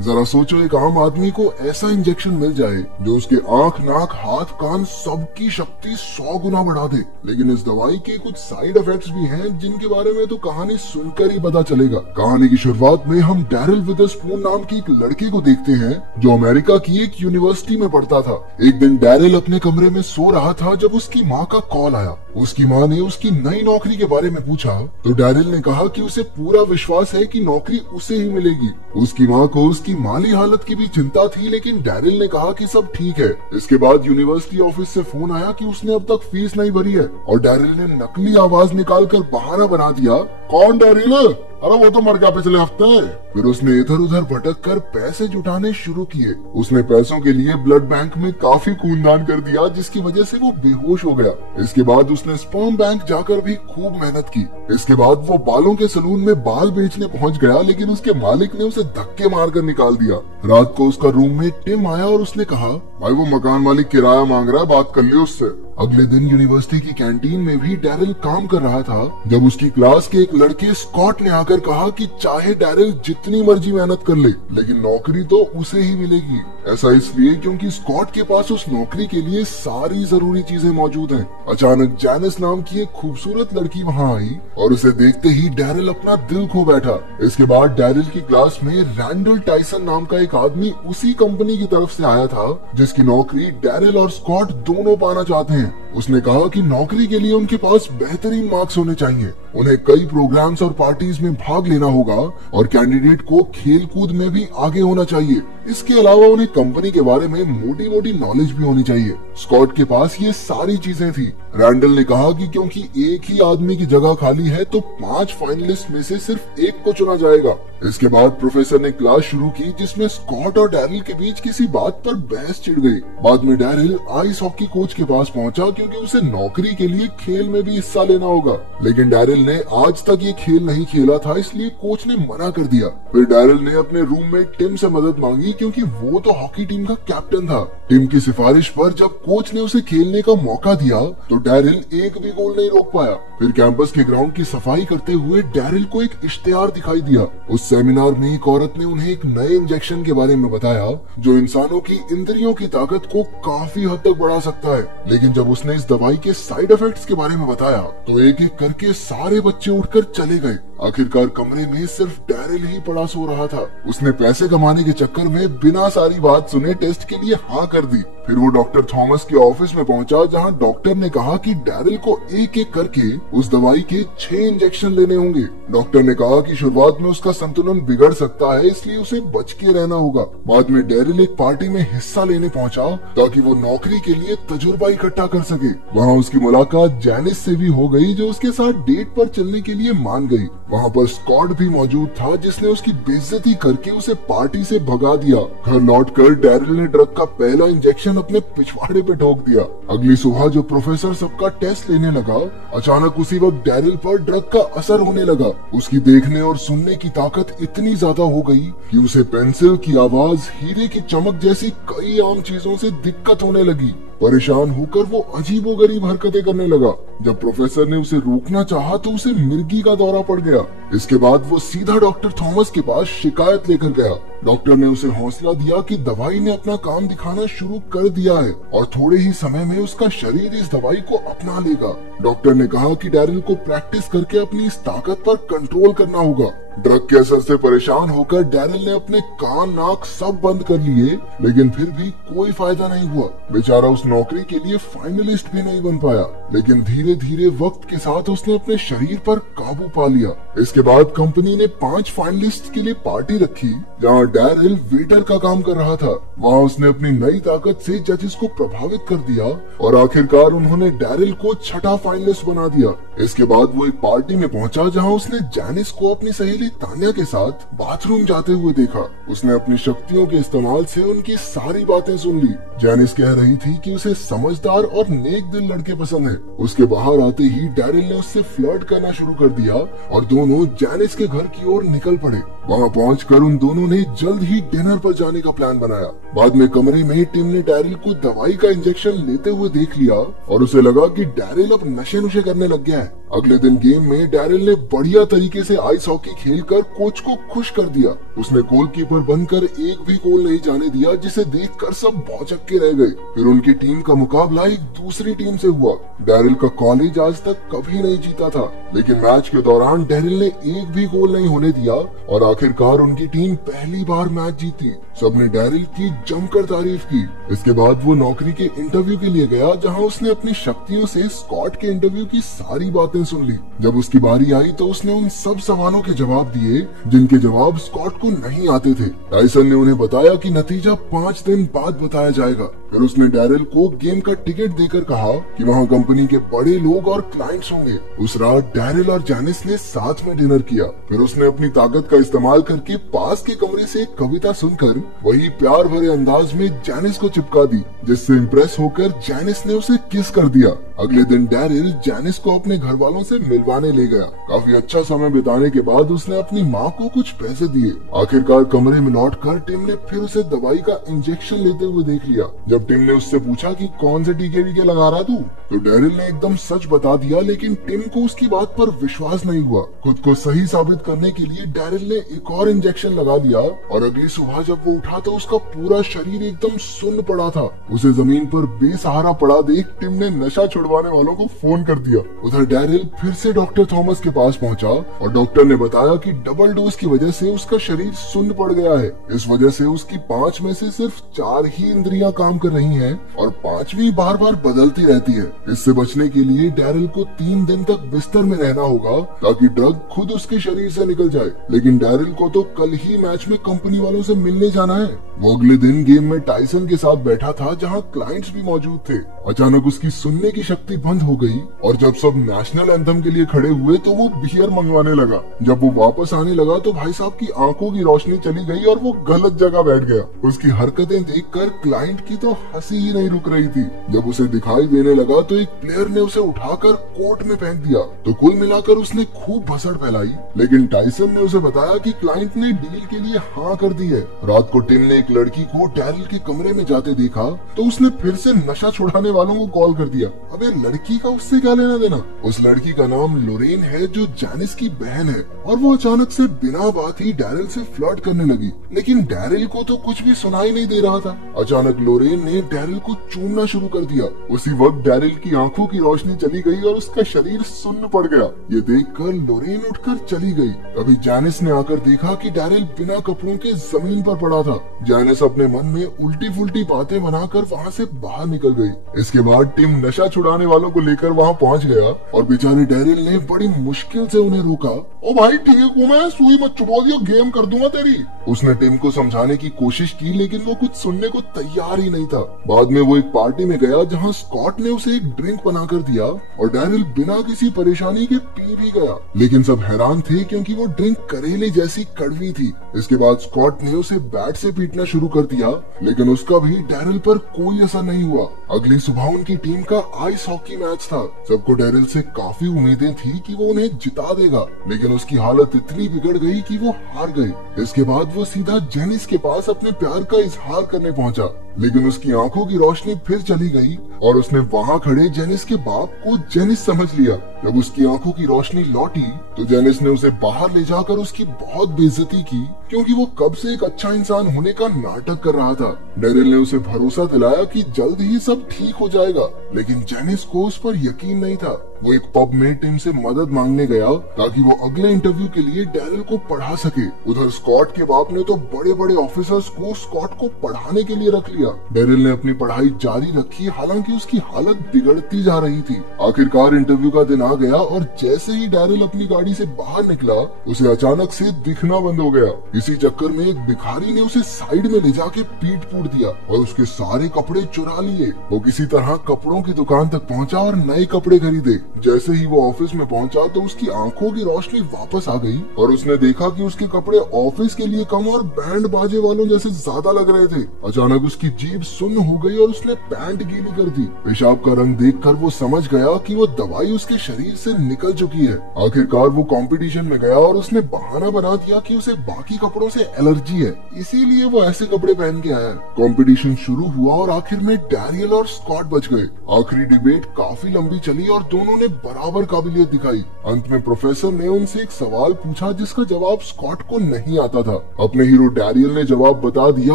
जरा सोचो, एक आम आदमी को ऐसा इंजेक्शन मिल जाए जो उसके आंख, नाक, हाथ, कान सबकी शक्ति 100 गुना बढ़ा दे। लेकिन इस दवाई के कुछ साइड इफेक्ट्स भी हैं जिनके बारे में तो कहानी सुनकर ही पता चलेगा। कहानी की शुरुआत में हम डैरिल विदरस्पून नाम के एक लड़के को देखते हैं जो अमेरिका की एक यूनिवर्सिटी में पढ़ता था। एक दिन डैरिल अपने कमरे में सो रहा था जब उसकी माँ का कॉल आया। उसकी माँ ने उसकी नई नौकरी के बारे में पूछा तो डैरिल ने कहा कि उसे पूरा विश्वास है कि नौकरी उसे ही मिलेगी। उसकी माँ को उसकी माली हालत की भी चिंता थी, लेकिन डैरिल ने कहा कि सब ठीक है। इसके बाद यूनिवर्सिटी ऑफिस से फोन आया कि उसने अब तक फीस नहीं भरी है और डैरिल ने नकली आवाज निकालकर बहाना बना दिया, कौन डैरिल? अरे वो तो मर गया पिछले हफ्ते। फिर उसने इधर उधर भटक कर पैसे जुटाने शुरू किए। उसने पैसों के लिए ब्लड बैंक में काफी खूनदान कर दिया जिसकी वजह से वो बेहोश हो गया। इसके बाद उसने स्पर्म बैंक जाकर भी खूब मेहनत की। इसके बाद वो बालों के सलून में बाल बेचने पहुंच गया, लेकिन उसके मालिक ने उसे धक्के मारकर निकाल दिया। रात को उसका रूममेट टिम आया और उसने कहा, भाई वो मकान मालिक किराया मांग रहा है, बात कर लियो उससे। अगले दिन यूनिवर्सिटी की कैंटीन में भी डैरिल काम कर रहा था जब उसकी क्लास के एक लड़के स्कॉट ने आकर कहा कि चाहे डैरिल जितनी मर्जी मेहनत कर ले, लेकिन नौकरी तो उसे ही मिलेगी। ऐसा इसलिए क्योंकि स्कॉट के पास उस नौकरी के लिए सारी जरूरी चीजें मौजूद हैं। अचानक जैनिस नाम की एक खूबसूरत लड़की वहाँ आई और उसे देखते ही डैरिल अपना दिल खो बैठा। इसके बाद डैरिल की क्लास में रैंडल टाइसन नाम का एक आदमी उसी कंपनी की तरफ से आया था जिसकी नौकरी डैरिल और स्कॉट दोनों पाना चाहते हैं। उसने कहा कि नौकरी के लिए उनके पास बेहतरीन मार्क्स होने चाहिए, उन्हें कई प्रोग्राम्स और पार्टीज में भाग लेना होगा और कैंडिडेट को खेल कूद में भी आगे होना चाहिए। इसके अलावा उन्हें कंपनी के बारे में मोटी मोटी नॉलेज भी होनी चाहिए। स्कॉट के पास ये सारी चीजें थी। रैंडल ने कहा कि क्योंकि एक ही आदमी की जगह खाली है तो 5 फाइनलिस्ट में से सिर्फ एक को चुना जाएगा। इसके बाद प्रोफेसर ने क्लास शुरू की जिसमें स्कॉट और डैरिल के बीच किसी बात पर बहस छिड़ गई। बाद में डैरिल आइस हॉकी कोच के पास पहुंचा क्योंकि उसे नौकरी के लिए खेल में भी हिस्सा लेना होगा, लेकिन डैरिल ने आज तक ये खेल नहीं खेला था इसलिए कोच ने मना कर दिया। फिर डैरिल ने अपने रूममेट टिम से मदद मांगी क्योंकि वो तो हॉकी टीम का कैप्टन था। टिम की सिफारिश पर जब कोच ने उसे खेलने का मौका दिया तो डैरिल एक भी गोल नहीं रोक पाया। फिर कैंपस के ग्राउंड की सफाई करते हुए डैरिल को एक इश्तेहार दिखाई दिया। उस सेमिनार में एक औरत ने उन्हें एक नए इंजेक्शन के बारे में बताया जो इंसानों की इंद्रियों की ताकत को काफी हद तक बढ़ा सकता है। लेकिन जब उसने इस दवाई के साइड इफेक्ट्स के बारे में बताया तो एक एक करके सारे बच्चे उठकर चले गए। आखिरकार कमरे में सिर्फ डैरिल ही पड़ा सो रहा था। उसने पैसे कमाने के चक्कर में बिना सारी बात सुने टेस्ट के लिए हाँ कर दी। फिर वो डॉक्टर थॉमस के ऑफिस में पहुंचा जहां डॉक्टर ने कहा कि डैरिल को एक एक करके उस दवाई के 6 इंजेक्शन लेने होंगे। डॉक्टर ने कहा कि शुरुआत में उसका संतुलन बिगड़ सकता है इसलिए उसे बच के रहना होगा। बाद में डैरिल एक पार्टी में हिस्सा लेने पहुंचा ताकि वो नौकरी के लिए तजुर्बा इकट्ठा कर सके। वहाँ उसकी मुलाकात जैनिस से भी हो गई जो उसके साथ डेट पर चलने के लिए मान गई। वहाँ पर स्कॉट भी मौजूद था जिसने उसकी बेइज्जती करके उसे पार्टी से भगा दिया। घर लौटकर डैरिल ने ड्रग का पहला इंजेक्शन अपने पिछवाड़े पे ठोक दिया। अगली सुबह जो प्रोफेसर सबका टेस्ट लेने लगा, अचानक उसी वक्त डैरिल पर ड्रग का असर होने लगा। उसकी देखने और सुनने की ताकत इतनी ज्यादा हो गई कि उसे पेंसिल की आवाज, हीरे की चमक जैसी कई आम चीजों से दिक्कत होने लगी। परेशान होकर वो अजीबोगरीब हरकतें करने लगा। जब प्रोफेसर ने उसे रोकना चाहा तो उसे मिर्गी का दौरा पड़ गया। इसके बाद वो सीधा डॉक्टर थॉमस के पास शिकायत लेकर गया। डॉक्टर ने उसे हौसला दिया कि दवाई ने अपना काम दिखाना शुरू कर दिया है और थोड़े ही समय में उसका शरीर इस दवाई को अपना लेगा। डॉक्टर ने कहा कि डैरिल को प्रैक्टिस करके अपनी इस ताकत पर कंट्रोल करना होगा। ड्रग के असर से परेशान होकर डैरिल ने अपने कान, नाक सब बंद कर लिए, लेकिन फिर भी कोई फायदा नहीं हुआ। बेचारा उस नौकरी के लिए फाइनलिस्ट भी नहीं बन पाया। लेकिन धीरे धीरे वक्त के साथ उसने अपने शरीर पर काबू पा लिया। इसके बाद कंपनी ने 5 फाइनलिस्ट के लिए पार्टी रखी जहाँ डैरिल वेटर का काम कर रहा था। वहाँ उसने अपनी नई ताकत से जजेस को प्रभावित कर दिया और आखिरकार उन्होंने डैरिल को 6ठा फाइनलिस्ट बना दिया। इसके बाद वो एक पार्टी में पहुंचा जहाँ उसने जैनिस को अपनी सहेली तान्या के साथ बाथरूम जाते हुए देखा। उसने अपनी शक्तियों के इस्तेमाल से उनकी सारी बातें सुन ली। जैनिस कह रही थी कि उसे समझदार और नेक दिल लड़के पसंद है। उसके बाहर आते ही डैरिल ने उससे फ्लर्ट करना शुरू कर दिया और दोनों जैनिस के घर की ओर निकल पड़े। वहाँ पहुंचकर उन दोनों ने जल्द ही डिनर पर जाने का प्लान बनाया। बाद में कमरे में टिम ने डैरिल को दवाई का इंजेक्शन लेते हुए देख लिया और उसे लगा कि डैरिल अब नशे नुशे करने लग गया है। अगले दिन गेम में डैरिल ने बढ़िया तरीके से आइस हॉकी खेलकर कोच को खुश कर दिया। उसने गोलकीपर बनकर एक भी गोल नहीं जाने दिया, जिसे देखकर सब भौचक्के रह गए। फिर उनकी टीम का मुकाबला एक दूसरी टीम से हुआ। डैरिल का कॉलेज आज तक कभी नहीं जीता था, लेकिन मैच के दौरान डैरिल ने एक भी गोल नहीं होने दिया और आखिरकार उनकी टीम पहली बार मैच जीती। सबने डैरिल की जमकर तारीफ की। इसके बाद वो नौकरी के इंटरव्यू के लिए गया, जहां उसने अपनी शक्तियों से स्कॉट के इंटरव्यू की सारी बातें सुन ली। जब उसकी बारी आई तो उसने उन सब सवालों के जवाब दिए जिनके जवाब स्कॉट को नहीं आते थे। टाइसन ने उन्हें बताया कि नतीजा 5 दिन बाद बताया जाएगा। फिर उसने डैरिल को गेम का टिकट देकर कहा कि वहाँ कंपनी के बड़े लोग और क्लाइंट्स होंगे। उस रात डैरिल और जैनिस ने साथ में डिनर किया। फिर उसने अपनी ताकत का इस्तेमाल करके पास के कमरे से एक कविता सुनकर वही प्यार भरे अंदाज में जैनिस को चिपका दी, जिससे इम्प्रेस होकर जैनिस ने उसे किस कर दिया। अगले दिन डैरिल जैनिस को अपने घर वालों से मिलवाने ले गया। काफी अच्छा समय बिताने के बाद उसने अपनी माँ को कुछ पैसे दिए। आखिरकार कमरे में लौटकर टिम ने फिर उसे दवाई का इंजेक्शन लेते हुए देख लिया। जब टिम ने उससे पूछा कि कौन से टीके वीके लगा रहा तू, तो डैरिल ने एकदम सच बता दिया, लेकिन टिम को उसकी बात पर विश्वास नहीं हुआ। खुद को सही साबित करने के लिए डैरिल ने एक और इंजेक्शन लगा दिया और अगली सुबह जब वो उठा तो उसका पूरा शरीर एकदम सुन्न पड़ा था। उसे जमीन पर बेसहारा पड़ा देख टिम ने नशा छुड़वाने वालों को फोन कर दिया। उधर डैरिल फिर से डॉक्टर थॉमस के पास पहुंचा और डॉक्टर ने बताया कि डबल डोज की वजह से उसका शरीर सुन्न पड़ गया है। इस वजह से उसकी 5 में से सिर्फ 4 ही इंद्रियां काम कर रही हैं और 5वीं बार बार बदलती रहती है। इससे बचने के लिए डैरिल को 3 दिन तक बिस्तर में रहना होगा ताकि ड्रग खुद उसके शरीर से निकल जाए। लेकिन डैरिल को तो कल ही मैच में कंपनी वालों से मिलने जाना है। वो अगले दिन गेम में टाइसन के साथ बैठा था, जहाँ क्लाइंट्स भी मौजूद थे। अचानक उसकी सुनने की शक्ति बंद हो गई और जब सब नेशनल एंथम के लिए खड़े हुए तो वो बियर मंगवाने लगा। जब वो वापस आने लगा तो भाई साहब की आंखों की रोशनी चली गई और वो गलत जगह बैठ गया। उसकी हरकतें देखकर क्लाइंट की तो हंसी ही नहीं रुक रही थी। जब उसे दिखाई देने लगा तो एक प्लेयर ने उसे उठाकर कोर्ट में फेंक दिया। तो कुल मिलाकर उसने खूब भसड़ फैलाई, लेकिन टाइसन ने उसे बताया कि क्लाइंट ने डील के लिए हाँ कर दी है। रात को टिम ने एक लड़की को डैरिल के कमरे में जाते देखा तो उसने फिर से नशा छुड़ाने वालों को कॉल कर दिया। अबे लड़की का उससे क्या लेना देना। उस लड़की का नाम लोरेन है, जो जैनिस की बहन है, और वो अचानक से बिना बात ही डैरिल से फ्लर्ट करने लगी। लेकिन डैरिल को तो कुछ भी सुनाई नहीं दे रहा था। अचानक लोरेन ने डैरिल को चूमना शुरू कर दिया। उसी वक्त डैरिल की आंखों की रोशनी चली गई और उसका शरीर सुन्न पड़ गया। ये देखकर लोरेन उठकर चली गई। तभी जैनिस ने आकर देखा कि डैरिल बिना कपड़ों के जमीन पर पड़ा था। जैनिस अपने मन में उल्टी फुल्टी बातें बनाकर वहाँ से बाहर निकल गई। इसके बाद टिम नशा छुड़ाने वालों को लेकर वहाँ पहुँच गया और बेचारे डैरिल ने बड़ी मुश्किल से उन्हें रोका। ओ भाई ठीक हूँ मैं, सुई मत चुबो दियो, गेम कर दूंगा तेरी। उसने टिम को समझाने की कोशिश की, लेकिन वो कुछ सुनने को तैयार ही नहीं था। बाद में वो एक पार्टी में गया जहाँ स्कॉट ने उसे एक ड्रिंक बनाकर दिया और डैरिल बिना किसी परेशानी के पी भी गया। लेकिन सब हैरान थे क्योंकि वो ड्रिंक करेले जैसी कड़वी थी। इसके बाद स्कॉट ने उसे बैट से पीटना शुरू कर दिया, लेकिन उसका भी डैरिल पर कोई असर नहीं हुआ। अगली सुबह उनकी टीम का आइस हॉकी मैच था। सबको डैरिल से काफी उम्मीदें थी कि वो उन्हें जिता देगा, लेकिन उसकी हालत इतनी बिगड़ गई कि वो हार गए। इसके बाद वो सीधा जेनिस के पास अपने प्यार का इजहार करने पहुंचा, लेकिन उसकी आंखों की रोशनी फिर चली गई और उसने वहाँ खड़े जेनिस के बाप को जेनिस समझ लिया। जब उसकी आंखों की रोशनी लौटी तो जेनिस ने उसे बाहर ले जाकर उसकी बहुत बेइज्जती की, क्योंकि वो कब से एक अच्छा इंसान होने का नाटक कर रहा था। डैरिल ने उसे भरोसा दिलाया कि जल्द ही सब ठीक हो जाएगा, लेकिन जेनिस को उस पर यकीन नहीं था। वो एक पब में टिम से मदद मांगने गया ताकि वो अगले इंटरव्यू के लिए डैरिल को पढ़ा सके। उधर स्कॉट के बाप ने तो बड़े बड़े ऑफिसर्स को स्कॉट को पढ़ाने के लिए रख लिया। डैरिल ने अपनी पढ़ाई जारी रखी, हालांकि उसकी हालत बिगड़ती जा रही थी। आखिरकार इंटरव्यू का दिन आ गया और जैसे ही डैरिल अपनी गाड़ी से बाहर निकला, उसे अचानक से दिखना बंद हो गया। इसी चक्कर में एक भिखारी ने उसे साइड में ले जाके पीट पूट दिया और उसके सारे कपड़े चुरा लिए। वो किसी तरह कपड़ों की दुकान तक पहुंचा और नए कपड़े खरीदे। जैसे ही वो ऑफिस में पहुंचा तो उसकी आंखों की रोशनी वापस आ गई और उसने देखा कि उसके कपड़े ऑफिस के लिए कम और बैंड बाजे वालों जैसे ज्यादा लग रहे थे। अचानक उसकी जीभ सुन्न हो गई और उसने पैंट गीली कर दी। पेशाब का रंग देखकर वो समझ गया कि वो दवाई उसके शरीर शरीर से निकल चुकी है। आखिरकार वो कंपटीशन में गया और उसने बहाना बना दिया कि उसे बाकी कपड़ों से एलर्जी है, इसीलिए वो ऐसे कपड़े पहन के आया। कंपटीशन शुरू हुआ और आखिर में डैरियल और स्कॉट बच गए। आखिरी डिबेट काफी लंबी चली और दोनों ने बराबर काबिलियत दिखाई। अंत में प्रोफेसर ने उनसे एक सवाल पूछा जिसका जवाब स्कॉट को नहीं आता था। अपने हीरो डैरियल ने जवाब बता दिया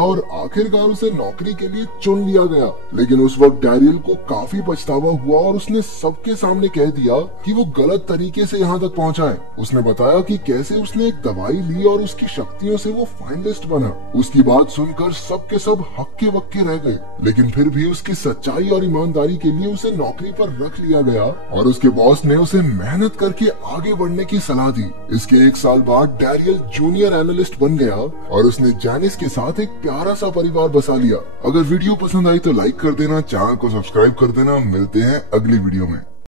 और आखिरकार उसे नौकरी के लिए चुन लिया गया। लेकिन उस वक्त डैरियल को काफी पछतावा हुआ और उसने सबके सामने कह दिया कि वो गलत तरीके से यहाँ तक पहुँचा है। उसने बताया कि कैसे उसने एक दवाई ली और उसकी शक्तियों से वो फाइनलिस्ट बना। उसकी बात सुनकर सबके सब हक्के बक्के रह गए, लेकिन फिर भी उसकी सच्चाई और ईमानदारी के लिए उसे नौकरी पर रख लिया गया और उसके बॉस ने उसे मेहनत करके आगे बढ़ने की सलाह दी। इसके 1 साल बाद डैरियल जूनियर एनालिस्ट बन गया और उसने जैनिस के साथ एक प्यारा सा परिवार बसा लिया। अगर वीडियो पसंद आई तो लाइक कर देना, चैनल को सब्सक्राइब कर देना। मिलते हैं अगली वीडियो में।